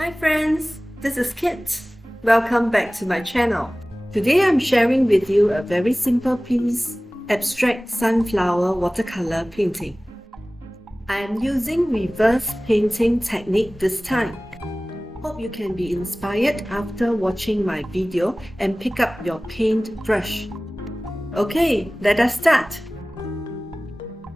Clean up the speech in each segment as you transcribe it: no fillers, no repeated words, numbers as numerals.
Hi friends, this is Kit. Welcome back to my channel. Today I'm sharing with you a very simple piece, abstract sunflower watercolor painting. I am using reverse painting technique this time. Hope you can be inspired after watching my video and pick up your paint brush. Okay, let us start.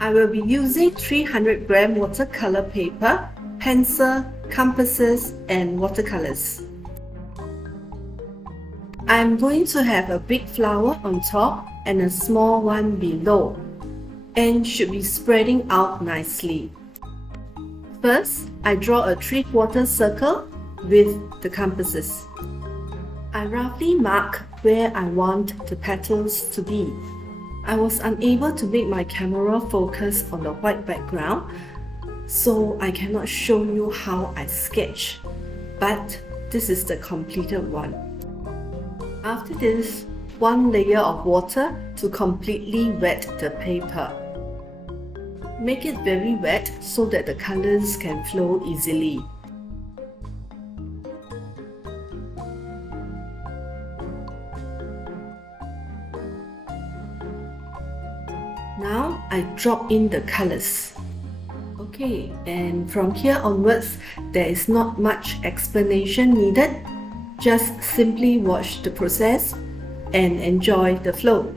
I will be using 300 gram watercolor paper, pencil, compasses and watercolors. I am going to have a big flower on top and a small one below, and should be spreading out nicely. First, I draw a 3/4 circle with the compasses. I roughly mark where I want the petals to be. I was unable to make my camera focus on the white background, so I cannot show you how I sketch, but this is the completed one. After this, one layer of water to completely wet the paper. Make it very wet so that the colors can flow easily. Now I drop in the colors. Okay, and from here onwards, there is not much explanation needed. Just simply watch the process and enjoy the flow.